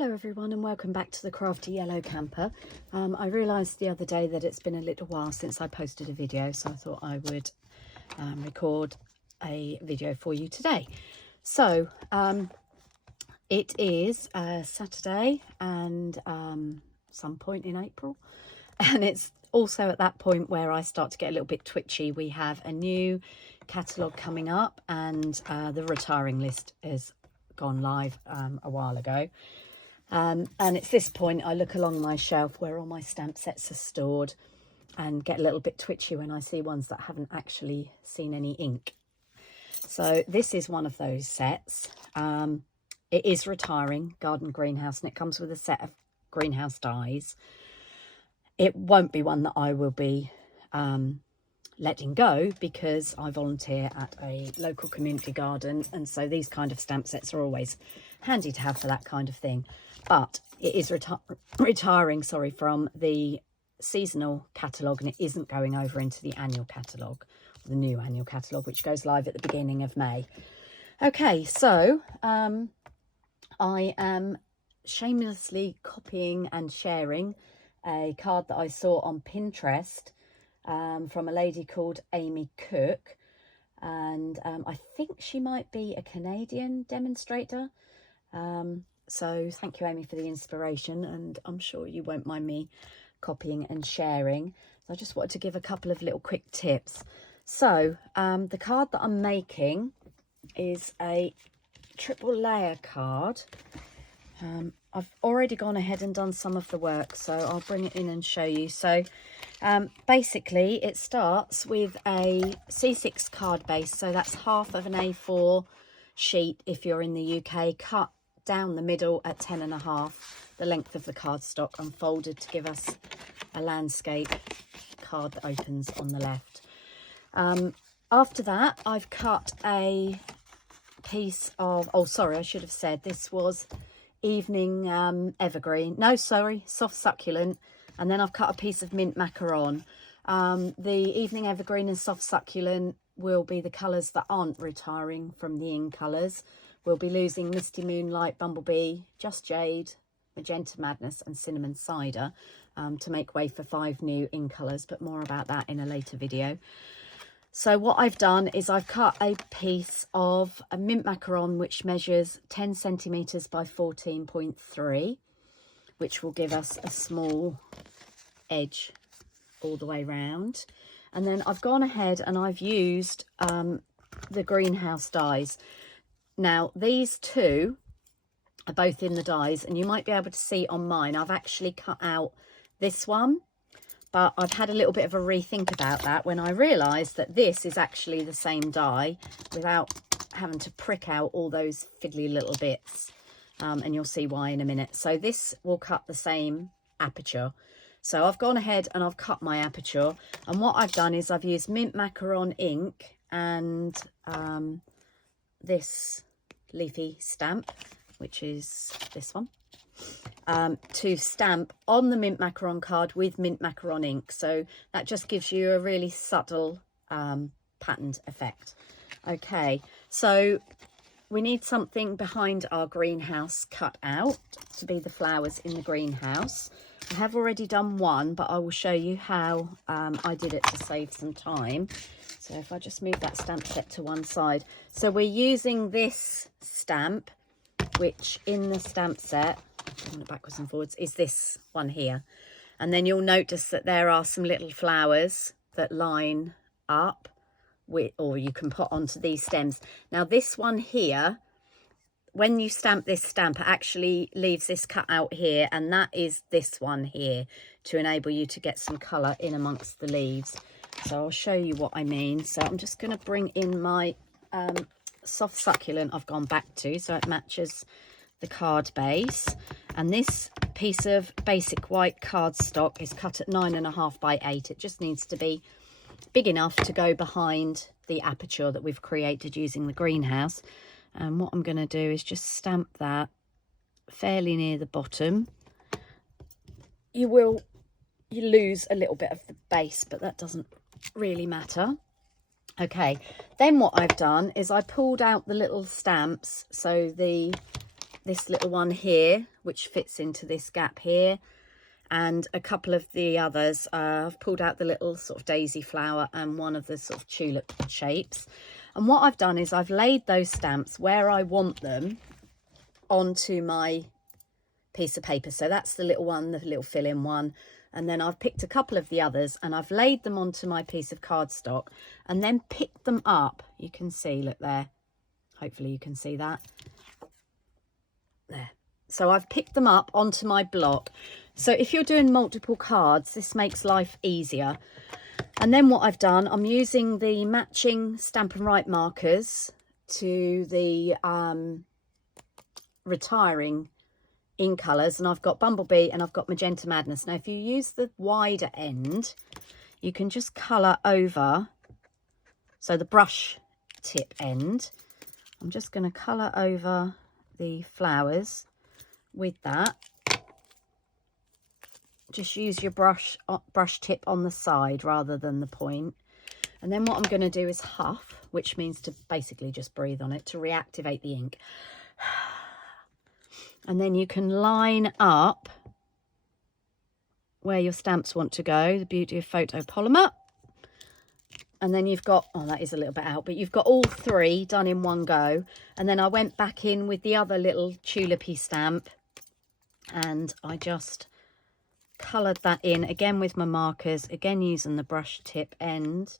Hello everyone and welcome back to the Crafty Yellow Camper. I realised the other day that it's been a little while since I posted a video, so I thought I would record a video for you today. So it is Saturday and some point in April, and it's also at that point where I start to get a little bit twitchy. We have a new catalogue coming up and the retiring list has gone live a while ago. And it's this point I look along my shelf where all my stamp sets are stored and get a little bit twitchy when I see ones that haven't actually seen any ink. So this is one of those sets. It is retiring, garden greenhouse, and it comes with a set of greenhouse dies. It won't be one that I will be letting go because I volunteer at a local community garden, and so these kind of stamp sets are always handy to have for that kind of thing. But it is retiring from the seasonal catalogue, and it isn't going over into the annual catalogue, the new annual catalogue, which goes live at the beginning of May. Okay, so I am shamelessly copying and sharing a card that I saw on Pinterest from a lady called Amy Cook, and I think she might be a Canadian demonstrator. So thank you, Amy, for the inspiration, and I'm sure you won't mind me copying and sharing. So I just wanted to give a couple of little quick tips. So the card that I'm making is a triple layer card. I've already gone ahead and done some of the work, so I'll bring it in and show you. So basically it starts with a C6 card base, so that's half of an A4 sheet if you're in the UK, cut down the middle at 10.5, the length of the cardstock, and folded to give us a landscape card that opens on the left. After that, I've cut a piece of, oh sorry, I should have said this was evening evergreen, no sorry, soft succulent, and then I've cut a piece of mint macaron. The evening evergreen and soft succulent will be the colours that aren't retiring from the in colours. We'll be losing Misty Moonlight, Bumblebee, Just Jade, Magenta Madness and Cinnamon Cider to make way for 5 new in colours, but more about that in a later video. So what I've done is I've cut a piece of a mint macaron which measures 10 centimetres by 14.3, which will give us a small edge all the way round. And then I've gone ahead and I've used the greenhouse dies. Now these two are both in the dies, and you might be able to see on mine I've actually cut out this one, but I've had a little bit of a rethink about that when I realised that this is actually the same die without having to prick out all those fiddly little bits, and you'll see why in a minute. So this will cut the same aperture. So I've gone ahead and I've cut my aperture, and what I've done is I've used mint macaron ink and this leafy stamp, which is this one, to stamp on the mint macaron card with mint macaron ink. So that just gives you a really subtle patterned effect. Okay, so we need something behind our greenhouse cut out to be the flowers in the greenhouse. I have already done one, but I will show you how I did it to save some time. So if I just move that stamp set to one side. So we're using this stamp, which in the stamp set, backwards and forwards, is this one here. And then you'll notice that there are some little flowers that line up with, or you can put onto these stems. Now this one here, when you stamp this stamp, it actually leaves this cut out here, and that is this one here to enable you to get some colour in amongst the leaves. So I'll show you what I mean. So I'm just going to bring in my soft succulent I've gone back to, so it matches the card base. And this piece of basic white cardstock is cut at 9.5 by 8. It just needs to be big enough to go behind the aperture that we've created using the greenhouse. And what I'm going to do is just stamp that fairly near the bottom. You lose a little bit of the base, but that doesn't really matter. Okay, then what I've done is I pulled out the little stamps, so the this little one here, which fits into this gap here, and a couple of the others. I've pulled out the little sort of daisy flower and one of the sort of tulip shapes. And what I've done is I've laid those stamps where I want them onto my piece of paper. So that's the little one, the little fill-in one. And then I've picked a couple of the others and I've laid them onto my piece of cardstock and then picked them up. You can see, look there. Hopefully you can see that. There. So I've picked them up onto my block. So if you're doing multiple cards, this makes life easier. And then what I've done, I'm using the matching Stampin' Write markers to the retiring in colours, and I've got Bumblebee and I've got Magenta Madness. Now if you use the wider end, you can just colour over, so the brush tip end, I'm just going to colour over the flowers with that. Just use your brush tip on the side rather than the point. And then what I'm going to do is huff, which means to basically just breathe on it to reactivate the ink. And then you can line up where your stamps want to go, the beauty of photopolymer. And then you've got, oh, that is a little bit out, but you've got all three done in one go. And then I went back in with the other little tulipy stamp and I just coloured that in again with my markers, again using the brush tip end.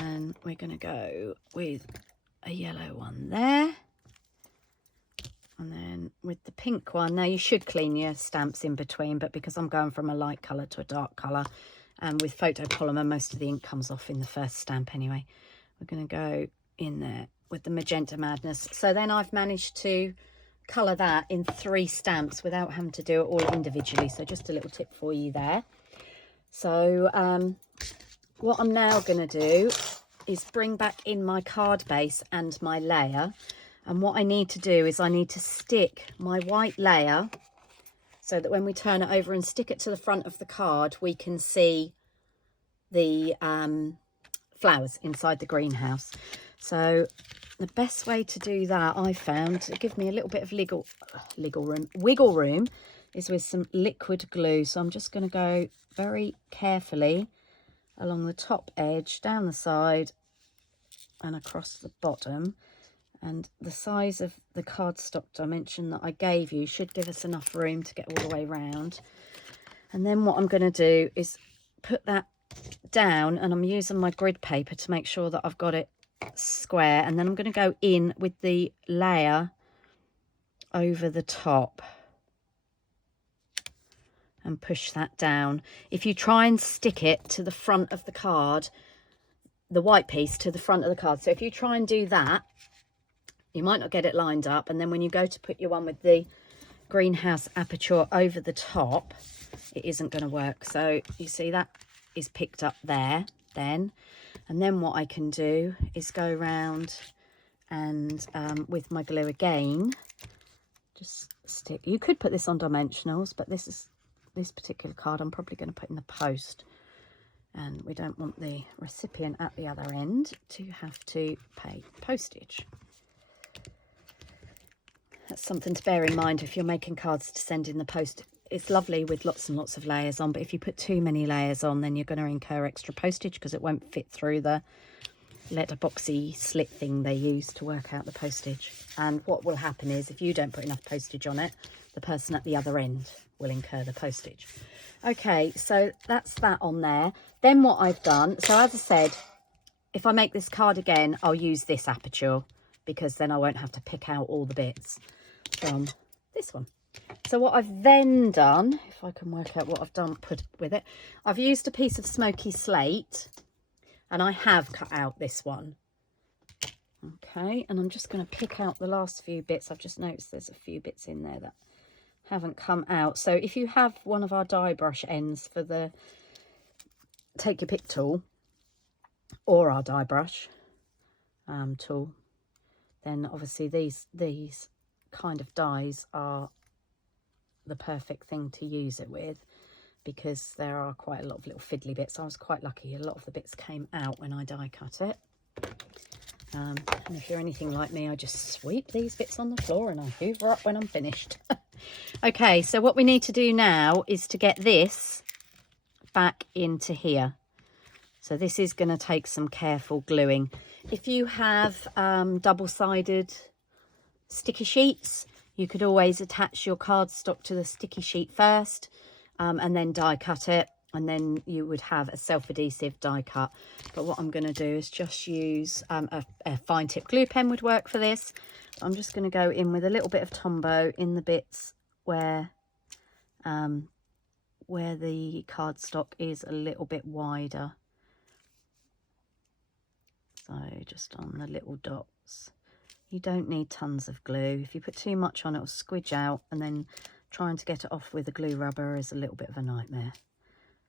And we're going to go with a yellow one there. And then with the pink one, now you should clean your stamps in between, but because I'm going from a light colour to a dark colour, and with photopolymer, most of the ink comes off in the first stamp anyway. We're going to go in there with the Magenta Madness. So then I've managed to colour that in 3 stamps without having to do it all individually. So just a little tip for you there. So what I'm now going to do is bring back in my card base and my layer. And what I need to do is I need to stick my white layer so that when we turn it over and stick it to the front of the card, we can see the flowers inside the greenhouse. So the best way to do that, I found, to give me a little bit of wiggle room, is with some liquid glue. So I'm just going to go very carefully along the top edge, down the side and across the bottom. And the size of the cardstock dimension that I gave you should give us enough room to get all the way round. And then what I'm going to do is put that down, and I'm using my grid paper to make sure that I've got it square. And then I'm going to go in with the layer over the top and push that down. If you try and stick it to the front of the card, the white piece to the front of the card, so if you try and do that, you might not get it lined up, and then when you go to put your one with the greenhouse aperture over the top, it isn't going to work. So you see that is picked up there then, and then what I can do is go around and with my glue again, just stick. You could put this on dimensionals, but this particular card I'm probably going to put in the post, and we don't want the recipient at the other end to have to pay postage. That's something to bear in mind if you're making cards to send in the post. It's lovely with lots and lots of layers on, but if you put too many layers on, then you're going to incur extra postage because it won't fit through the letterboxy slit thing they use to work out the postage. And what will happen is if you don't put enough postage on it, the person at the other end will incur the postage. Okay, so that's that on there. Then what I've done, so as I said, if I make this card again, I'll use this aperture because then I won't have to pick out all the bits from this one. So what I've then done, if I can work out what I've done, put with it, I've used a piece of smoky slate and I have cut out this one. Okay, and I'm just going to pick out the last few bits. I've just noticed there's a few bits in there that haven't come out. So if you have one of our die brush ends for the Take Your Pick tool or our die brush tool, then obviously these kind of dies are the perfect thing to use it with, because there are quite a lot of little fiddly bits. I was quite lucky, a lot of the bits came out when I die cut it. And if you're anything like me, I just sweep these bits on the floor and I hoover up when I'm finished. Okay, so what we need to do now is to get this back into here. So this is going to take some careful gluing. If you have double-sided sticky sheets, you could always attach your cardstock to the sticky sheet first and then die cut it, and then you would have a self-adhesive die cut. But what I'm going to do is just use a fine tip glue pen would work for this. I'm just going to go in with a little bit of Tombow in the bits where the cardstock is a little bit wider. So just on the little dots. You don't need tons of glue. If you put too much on, it'll squidge out, and then trying to get it off with a glue rubber is a little bit of a nightmare.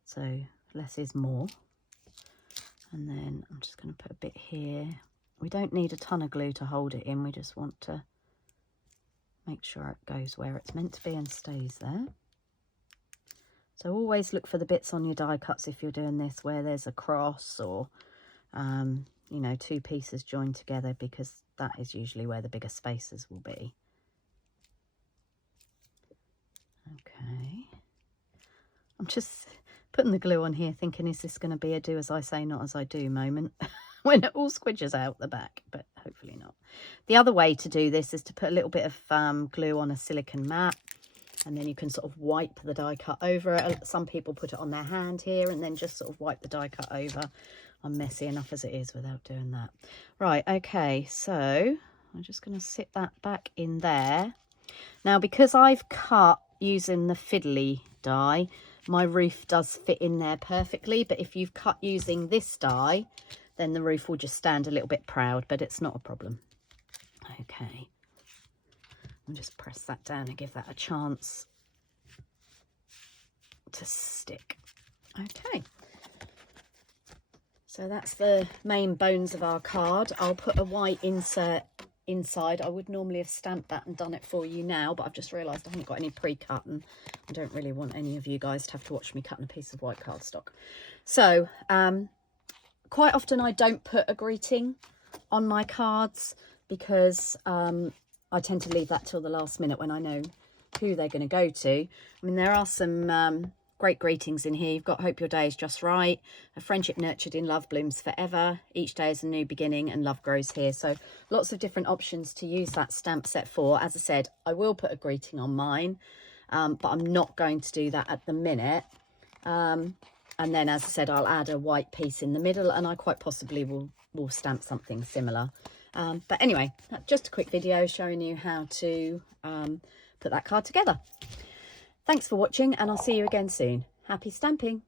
So less is more. And then I'm just going to put a bit here. We don't need a ton of glue to hold it in. We just want to make sure it goes where it's meant to be and stays there. So always look for the bits on your die cuts if you're doing this where there's a cross or you know, two pieces joined together, because that is usually where the bigger spaces will be. Okay, I'm just putting the glue on here thinking, is this going to be a do as I say, not as I do moment when it all squidges out the back, but hopefully not. The other way to do this is to put a little bit of glue on a silicone mat, and then you can sort of wipe the die cut over it. Some people put it on their hand here and then just sort of wipe the die cut over. I'm messy enough as it is without doing that. Right, okay, so I'm just going to sit that back in there. Now, because I've cut using the fiddly die, my roof does fit in there perfectly, but if you've cut using this die, then the roof will just stand a little bit proud, but it's not a problem. Okay, I'll just press that down and give that a chance to stick. Okay. So that's the main bones of our card. I'll put a white insert inside. I would normally have stamped that and done it for you now, but I've just realised I haven't got any pre-cut, and I don't really want any of you guys to have to watch me cutting a piece of white cardstock. So quite often I don't put a greeting on my cards because I tend to leave that till the last minute when I know who they're going to go to. I mean, there are some great greetings in here. You've got "Hope your day is just right," "A friendship nurtured in love blooms forever," "Each day is a new beginning," and "Love grows here." So lots of different options to use that stamp set for. As I said, I will put a greeting on mine, but I'm not going to do that at the minute. And then, as I said, I'll add a white piece in the middle, and I quite possibly will stamp something similar. But anyway, just a quick video showing you how to put that card together. Thanks for watching, and I'll see you again soon. Happy stamping!